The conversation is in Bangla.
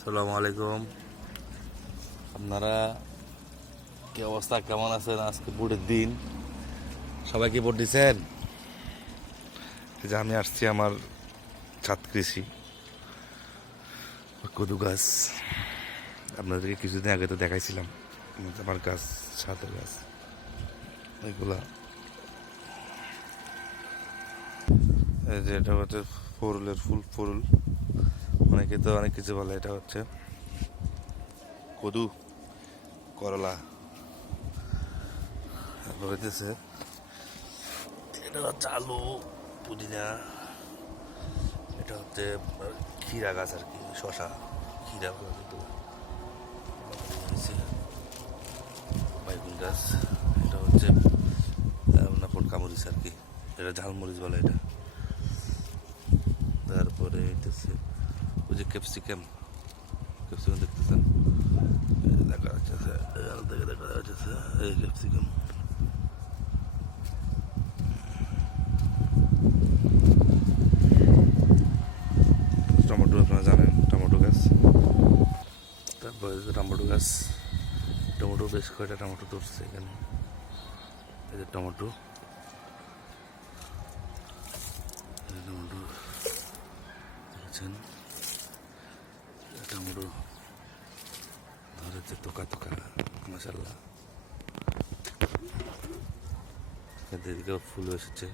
আসসালামু আলাইকুম। আপনারা কি অবস্থা, কেমন আছেন? আজকে ভোটের দিন, সবাই কি ভোট দিচ্ছেন? এই যে আমি আসছি আমার ছাদ কৃষি কদু গাছ। আপনাদেরকে কিছুদিন আগে তো দেখাইছিলাম আমার গাছ, ছাদের গাছ এগুলা। এই যে এটা হচ্ছে ফুলের ফুল, অনেকে তো অনেক কিছু বলে। এটা হচ্ছে কদু, করলা। তারপর হইতেছে এটা হচ্ছে আলু, পুদিনা। এটা হচ্ছে ক্ষীরা গাছ আর কি, শশা, ক্ষীরা বাইগুন গাছ। এটা হচ্ছে পটকা মরিচ আর কি, এটা ঝালমরিচ বলে এটা। তারপরে হইতেছে ওই যে ক্যাপসিকাম দেখতেছেন, দেখা যাচ্ছে, দেখা যাচ্ছে এই ক্যাপসিকাম। টমেটো, আপনারা জানেন টমেটো গাছ। তারপরে টমেটো গাছ, টমেটো বেশ কয়টা টমেটো ধরছে এখানে। এই যে টমেটো দেখেছেন, টমেটো ধরেছে তোকা মাশাআল্লাহ। এদিকে ফুল এসেছে।